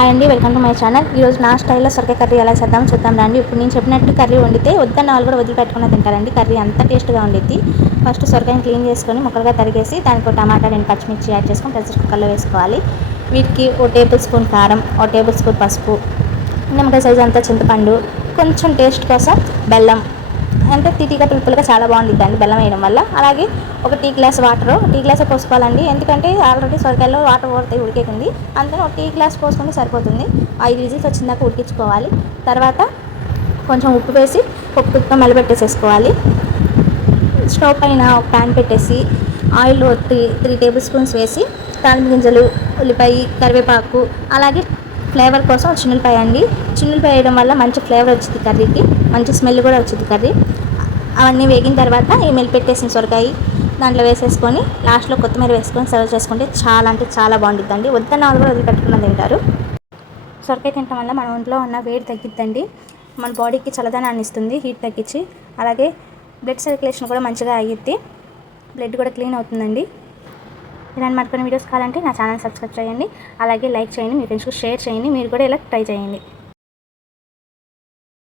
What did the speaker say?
Hi అండి, welcome to my channel. ఈరోజు నా స్టైల్లో సొరకాయ కర్రీ ఎలా చేద్దామో చూద్దాం రండి. ఇప్పుడు నేను చెప్పినట్టు కర్రీ వండితే వద్దన్న వాళ్ళు కూడా వదిలిపెట్టుకుని తింటారండి. కర్రీ అంత టేస్ట్గా ఉండిద్ది. ఫస్ట్ సొరకాయని క్లీన్ చేసుకొని ముక్కలుగా తరిగేసి దానికి టమాటా 2 పచ్చిమిర్చి యాడ్ చేసుకొని ప్రెషర్ కుక్కర్లో వేసుకోవాలి. వీటికి 1 టేబుల్ స్పూన్ కారం, 1 టేబుల్ స్పూన్ పసుపు, నిమ్మకాయ సైజు అంతా చింతపండు, కొంచెం టేస్ట్ కోసం బెల్లం, అంటే తీపిగా పులుపులుగా చాలా బాగుంటుంది అండి బెల్లం వేయడం వల్ల. అలాగే ఒక టీ గ్లాస్ టీ గ్లాస్ పోసుకోవాలండి. ఎందుకంటే ఆల్రెడీ సొరకాయలో వాటర్ పోతాయి ఉడికేకుంది, అందుకని ఒక టీ గ్లాస్ పోసుకుంటే సరిపోతుంది. 5 విజిల్స్ వచ్చిందాక ఉడికించుకోవాలి. తర్వాత కొంచెం ఉప్పు వేసి ఉప్పుతో మెల్లబెట్టేసేసుకోవాలి. స్టవ్ పైన ఒక ప్యాన్ పెట్టేసి ఆయిల్ 3 టేబుల్ స్పూన్స్ వేసి తాలింపు గింజలు, ఉల్లిపాయ, కరివేపాకు, అలాగే ఫ్లేవర్ కోసం చిన్నులపాయ అండి. చిన్నులపాయ వేయడం వల్ల మంచి ఫ్లేవర్ వచ్చింది కర్రీకి, మంచి స్మెల్ కూడా వచ్చింది కర్రీ. అవన్నీ వేగిన తర్వాత ఈ మెలిపెట్టేసిన సొరకాయ దాంట్లో వేసేసుకొని లాస్ట్లో కొత్తిమీర వేసుకొని సర్వ్ చేసుకుంటే చాలా అంటే చాలా బాగుంటుందండి. వద్దన్న వాళ్ళు కూడా వదిలిపెట్టుకుని తింటారు. సొరకాయ తినడం వల్ల మన ఒంట్లో ఉన్న వేడి తగ్గిద్దండి. మన బాడీకి చల్లదనాన్ని ఇస్తుంది, హీట్ తగ్గించి. అలాగే బ్లడ్ సర్క్యులేషన్ కూడా మంచిగా అయ్యిద్ది, బ్లడ్ కూడా క్లీన్ అవుతుందండి. ఇలాంటి మరికొన్ని వీడియోస్ కావాలంటే నా ఛానల్ సబ్స్క్రైబ్ చేయండి. అలాగే లైక్ చేయండి, మీ ఫ్రెండ్స్కి షేర్ చేయండి. మీరు కూడా ఇలా ట్రై చేయండి.